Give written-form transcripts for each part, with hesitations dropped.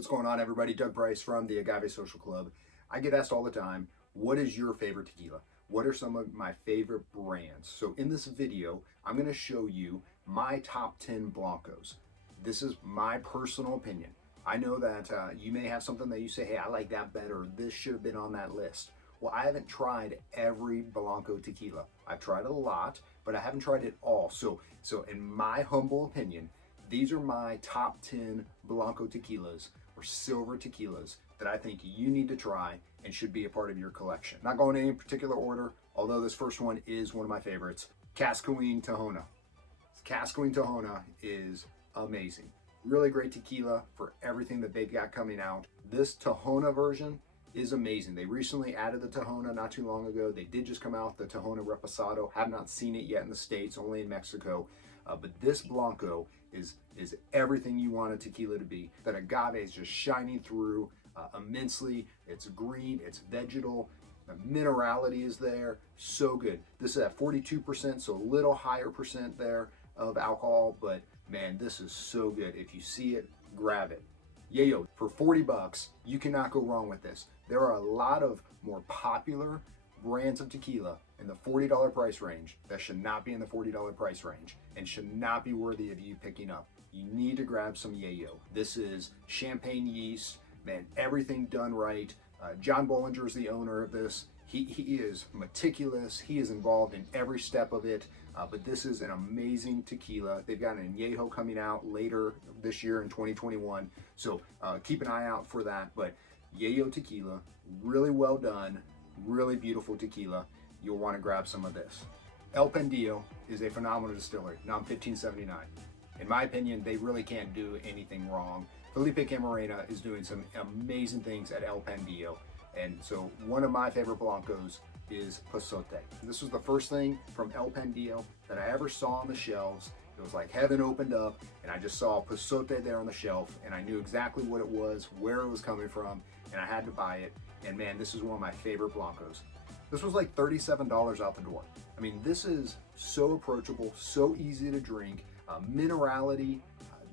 What's going on, everybody? Doug Price from the Agave Social Club. I get asked all the time, what is your favorite tequila? What are some of my favorite brands? So in this video, I'm going to show you my top 10 Blancos. This is my personal opinion. I know that you may have something that you say, hey, I like that better. This should have been on that list. Well, I haven't tried every Blanco tequila. I've tried a lot, but I haven't tried it all. So in my humble opinion, these are my top 10 Blanco tequilas or silver tequilas that I think you need to try and should be a part of your collection. Not going in any particular order, although this first one is one of my favorites. Cascarine Tequila. Cascarine Tequila is amazing. Really great tequila for everything that they've got coming out. This Tahona version is amazing. They recently added the Tahona not too long ago. They did just come out the Tahona Reposado. Have not seen it yet in the States, only in Mexico. But this Blanco is everything you want a tequila to be. That agave is just shining through immensely. It's green, it's vegetal, the minerality is there, so good. This is at 42%, so a little higher percent there of alcohol, but man, this is so good. If you see it, grab it. Yayo, for 40 bucks, you cannot go wrong with this. There are a lot of more popular brands of tequila in the $40 price range that should not be in the $40 price range and should not be worthy of you picking up. You need to grab some Yayo. This is champagne yeast, man, everything done right. John Bollinger is the owner of this. He is meticulous. He is involved in every step of it. But this is an amazing tequila. They've got an añejo coming out later this year in 2021. So keep an eye out for that. But Yayo tequila, really well done, really beautiful tequila. You'll want to grab some of this. El Pendillo is a phenomenal distillery, NOM 1579. In my opinion, they really can't do anything wrong. Felipe Camarena is doing some amazing things at El Pendillo. And so one of my favorite Blancos is Pasote. This was the first thing from El Pendillo that I ever saw on the shelves. It was like heaven opened up and I just saw Pasote there on the shelf and I knew exactly what it was, where it was coming from, and I had to buy it. And man, this is one of my favorite Blancos. This was like $37 out the door. I mean, this is so approachable, so easy to drink. Minerality,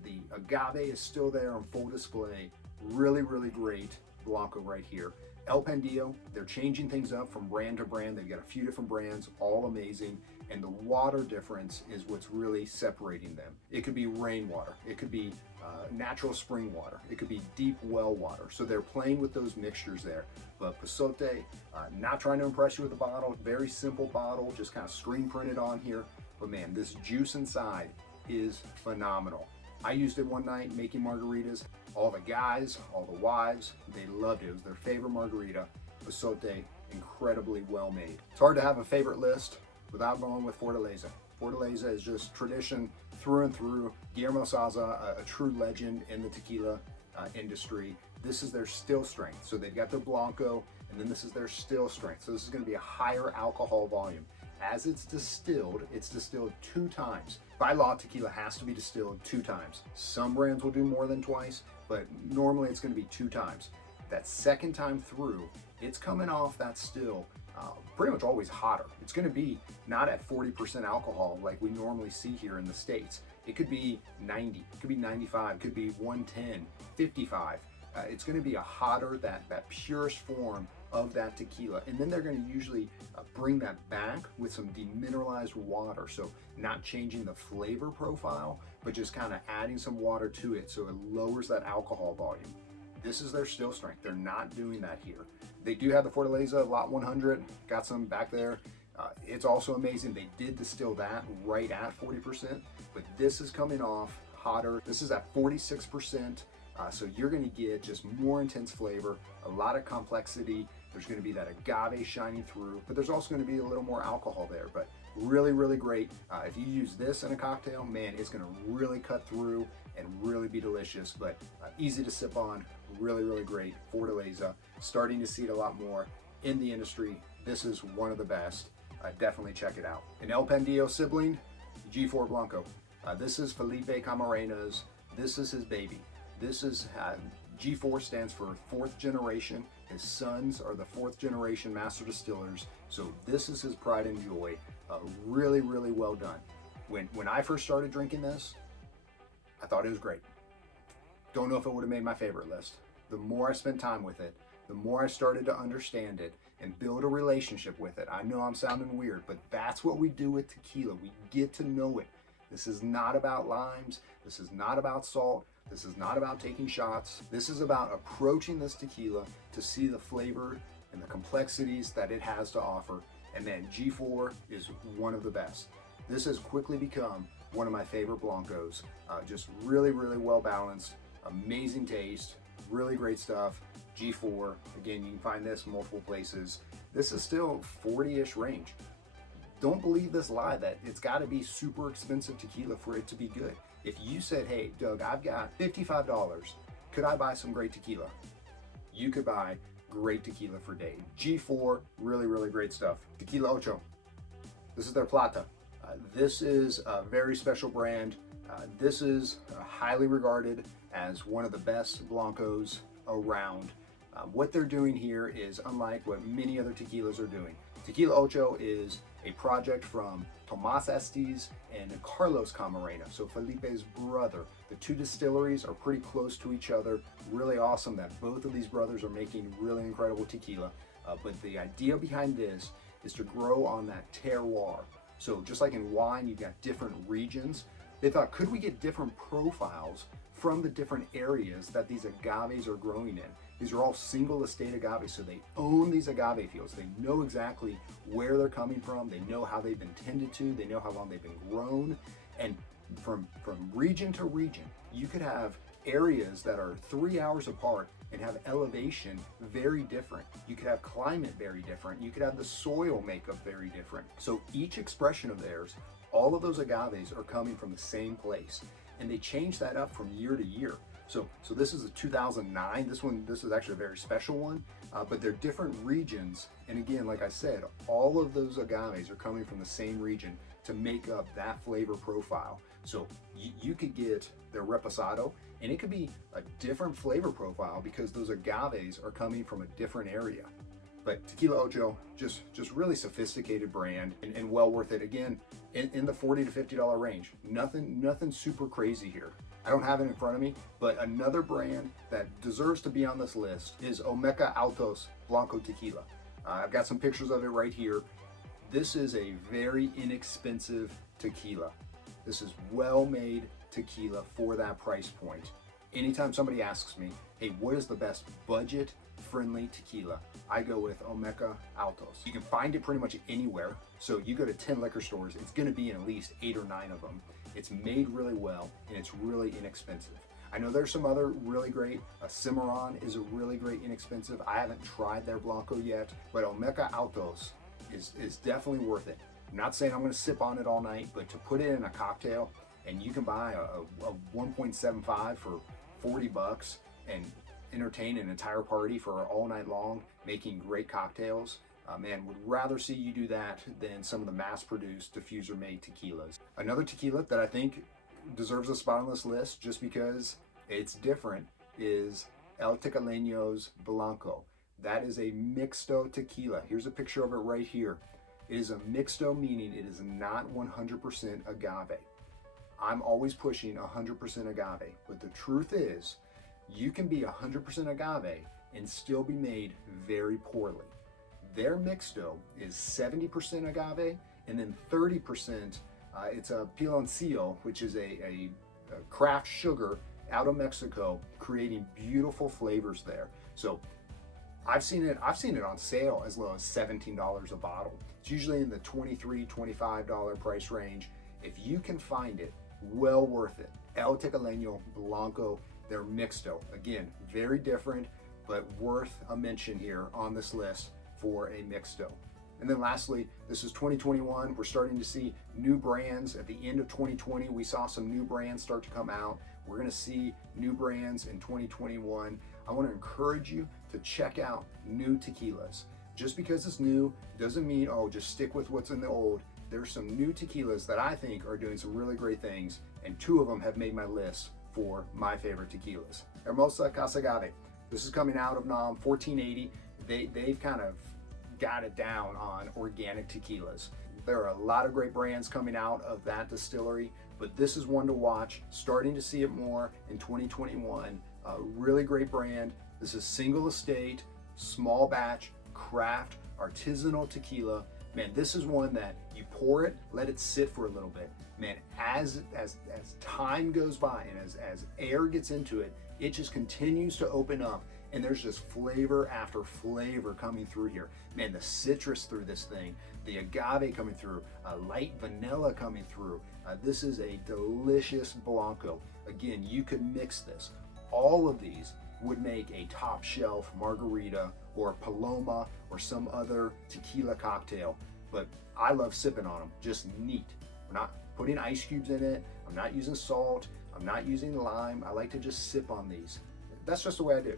the agave is still there on full display. Really, really great Blanco right here. El Pendillo, they're changing things up from brand to brand. They've got a few different brands, all amazing. And the water difference is what's really separating them. It could be rainwater. It could be natural spring water. It could be deep well water. So they're playing with those mixtures there. But Pasote, not trying to impress you with the bottle. Very simple bottle, just kind of screen printed on here. But man, this juice inside is phenomenal. I used it one night making margaritas. All the guys, all the wives, they loved it. It was their favorite margarita. Pasote, incredibly well made. It's hard to have a favorite list without going with Fortaleza. Fortaleza is just tradition through and through. Guillermo Salza, a true legend in the tequila industry. This is their still strength. So they've got their Blanco, and then this is their still strength. So this is going to be a higher alcohol volume. As it's distilled 2 times. By law, tequila has to be distilled 2 times. Some brands will do more than twice, but normally it's going to be 2 times. That second time through, it's coming off that still pretty much always hotter. It's going to be not at 40% alcohol like we normally see here in the States. It could be 90, it could be 95, it could be 110, 55. It's going to be a hotter, that purest form of that tequila. And then they're going to usually bring that back with some demineralized water. So not changing the flavor profile, but just kind of adding some water to it so it lowers that alcohol volume. This is their still strength. They're not doing that here. They do have the Fortaleza Lot 100, got some back there. It's also amazing. They did distill that right at 40%, but this is coming off hotter. This is at 46%. So you're going to get just more intense flavor, a lot of complexity. There's going to be that agave shining through, but there's also going to be a little more alcohol there. But really, really great. If you use this in a cocktail, man, it's going to really cut through and really be delicious. But easy to sip on, really, really great. Fortaleza, starting to see it a lot more in the industry. This is one of the best. Definitely check it out. An El Pendillo sibling, G4 Blanco. This is Felipe Camarena's. This is his baby. This is G4 stands for 4th generation. His sons are the 4th generation master distillers. So this is his pride and joy. Really, really well done. When I first started drinking this, I thought it was great. Don't know if it would have made my favorite list. The more I spent time with it, the more I started to understand it and build a relationship with it. I know I'm sounding weird, but that's what we do with tequila. We get to know it. This is not about limes. This is not about salt. This is not about taking shots. This is about approaching this tequila to see the flavor and the complexities that it has to offer. And man, G4 is one of the best. This has quickly become one of my favorite blancos. Just really, really well balanced, amazing taste, really great stuff. G4, again, you can find this multiple places. This is still 40-ish range. Don't believe this lie that it's got to be super expensive tequila for it to be good. If you said, hey, Doug, I've got $55, could I buy some great tequila? You could buy great tequila for days. G4, really, really great stuff. Tequila Ocho, this is their Plata. This is a very special brand. This is highly regarded as one of the best blancos around. What they're doing here is unlike what many other tequilas are doing. Tequila Ocho is a project from Tomas Estes and Carlos Camarena, so Felipe's brother. The two distilleries are pretty close to each other. Really awesome that both of these brothers are making really incredible tequila. But the idea behind this is to grow on that terroir. So just like in wine, you've got different regions. They thought, could we get different profiles from the different areas that these agaves are growing in? These are all single estate agaves, so they own these agave fields. They know exactly where they're coming from. They know how they've been tended to. They know how long they've been grown. And from region to region, you could have areas that are 3 hours apart and have elevation very different. You could have climate very different. You could have the soil makeup very different. So each expression of theirs, all of those agaves are coming from the same place, and they change that up from year to year. So this is a 2009. This is actually a very special one, but they're different regions. And again, like I said, all of those agaves are coming from the same region to make up that flavor profile. So you could get their reposado, and it could be a different flavor profile because those agaves are coming from a different area. But Tequila Ocho, just really sophisticated brand and well worth it. Again, in the $40 to $50 range. Nothing super crazy here. I don't have it in front of me, but another brand that deserves to be on this list is Omeca Altos Blanco Tequila. I've got some pictures of it right here. This is a very inexpensive tequila. This is well-made tequila for that price point. Anytime somebody asks me, hey, what is the best budget-friendly tequila? I go with Omeca Altos. You can find it pretty much anywhere. So you go to 10 liquor stores, it's gonna be in at least 8 or 9 of them. It's made really well, and it's really inexpensive. I know there's some other really great. Cimarron is a really great inexpensive. I haven't tried their Blanco yet, but Omeca Altos is definitely worth it. I'm not saying I'm gonna sip on it all night, but to put it in a cocktail, and you can buy a 1.75 for $40 and entertain an entire party for all night long, making great cocktails. Man, would rather see you do that than some of the mass-produced diffuser-made tequilas. Another tequila that I think deserves a spot on this list just because it's different is El Ticoleno Blanco. That is a mixto tequila. Here's a picture of it right here. It is a mixto, meaning it is not 100% agave. I'm always pushing 100% agave, but the truth is, you can be 100% agave and still be made very poorly. Their mixto is 70% agave, and then 30%, it's a piloncillo, which is a craft sugar out of Mexico, creating beautiful flavors there. So I've seen it on sale as low as $17 a bottle. It's usually in the $23, $25 price range. If you can find it, well worth it. El Ticoleno Blanco, their mixto. Again, very different, but worth a mention here on this list for a mixto. And then lastly, this is 2021. We're starting to see new brands. At the end of 2020, we saw some new brands start to come out. We're gonna see new brands in 2021. I wanna encourage you to check out new tequilas. Just because it's new doesn't mean, oh, just stick with what's in the old. There's some new tequilas that I think are doing some really great things, and 2 of them have made my list for my favorite tequilas. Hermosa Casa Agave. This is coming out of NAM 1480. They've kind of got it down on organic tequilas. There are a lot of great brands coming out of that distillery, but this is one to watch. Starting to see it more in 2021. Really great brand. This is single estate, small batch, craft, artisanal tequila. Man, this is one that you pour it, let it sit for a little bit. Man, as time goes by and as air gets into it, it just continues to open up, and there's just flavor after flavor coming through here. Man, the citrus through this thing, the agave coming through, light vanilla coming through. This is a delicious Blanco. Again, you could mix this. All of these would make a top shelf margarita or Paloma or some other tequila cocktail, but I love sipping on them, just neat. We're not putting ice cubes in it. I'm not using salt. I'm not using lime. I like to just sip on these. That's just the way I do.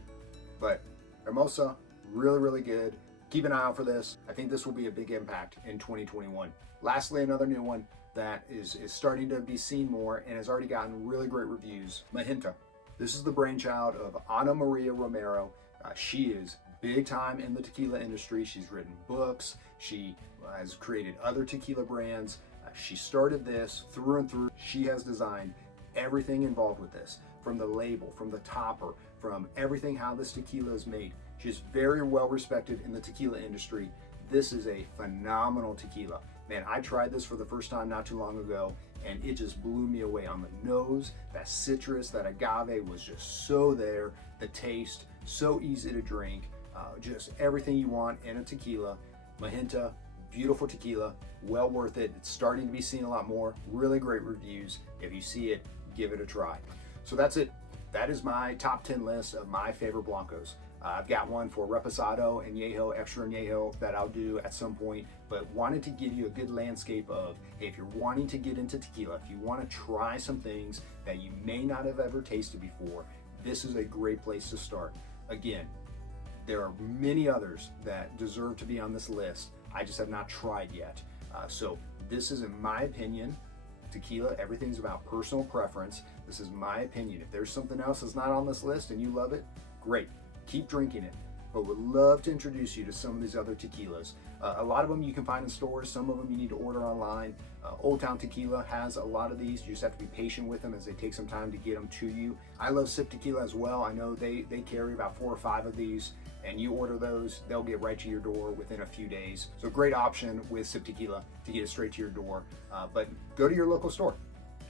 But Hermosa, really, really good. Keep an eye out for this. I think this will be a big impact in 2021. Lastly, another new one that is starting to be seen more and has already gotten really great reviews, Magenta. This is the brainchild of Ana Maria Romero. She is big time in the tequila industry. She's written books. She has created other tequila brands. She started this through and through. She has designed everything involved with this, from the label, from the topper, from everything how this tequila is made. She's very well respected in the tequila industry. This is a phenomenal tequila. Man, I tried this for the first time not too long ago, and it just blew me away on the nose. That citrus, that agave was just so there. The taste, so easy to drink. Just everything you want in a tequila. Magenta, beautiful tequila, well worth it. It's starting to be seen a lot more. Really great reviews. If you see it, give it a try. So that's it. That is my top 10 list of my favorite Blancos. I've got one for Reposado and Añejo, extra Añejo, that I'll do at some point, but wanted to give you a good landscape of, hey, if you're wanting to get into tequila, if you want to try some things that you may not have ever tasted before, this is a great place to start. Again, there are many others that deserve to be on this list. I just have not tried yet. So this is, in my opinion, tequila. Everything's about personal preference. This is my opinion. If there's something else that's not on this list and you love it, great. Keep drinking it. But would love to introduce you to some of these other tequilas. A lot of them you can find in stores. Some of them you need to order online. Old Town Tequila has a lot of these. You just have to be patient with them as they take some time to get them to you. I love Sip Tequila as well. I know they carry about 4 or 5 of these, and you order those, they'll get right to your door within a few days. So great option with Sip Tequila to get it straight to your door. But go to your local store.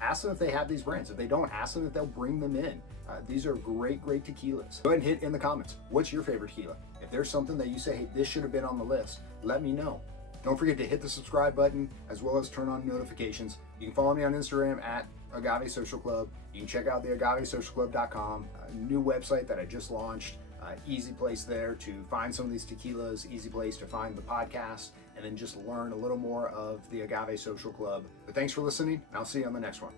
Ask them if they have these brands. If they don't, ask them if they'll bring them in. These are great tequilas. Go ahead and hit in the comments. What's your favorite tequila? If there's something that you say, hey, this should have been on the list, let me know. Don't forget to hit the subscribe button as well as turn on notifications. You can follow me on Instagram at Agave Social Club. You can check out the AgaveSocialClub.com, a new website that I just launched. Easy place there to find some of these tequilas, easy place to find the podcast, and then just learn a little more of the Agave Social Club. But thanks for listening, and I'll see you on the next one.